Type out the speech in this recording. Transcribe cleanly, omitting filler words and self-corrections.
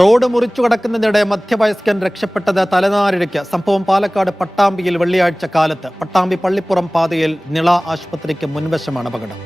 Road മുറിച്ചു കടക്കുന്നതിനിടെ മധ്യവയസ്കൻ രക്ഷപ്പെട്ടത് തലനാരിഴയ്ക്ക്. സംഭവം പാലക്കാട് പട്ടാമ്പിയിൽ വെള്ളിയാഴ്ച കാലത്ത്. പട്ടാമ്പി പള്ളിപ്പുറം പാതയിൽ നിള ആശുപത്രിക്ക് മുൻവശമാണ് അപകടം.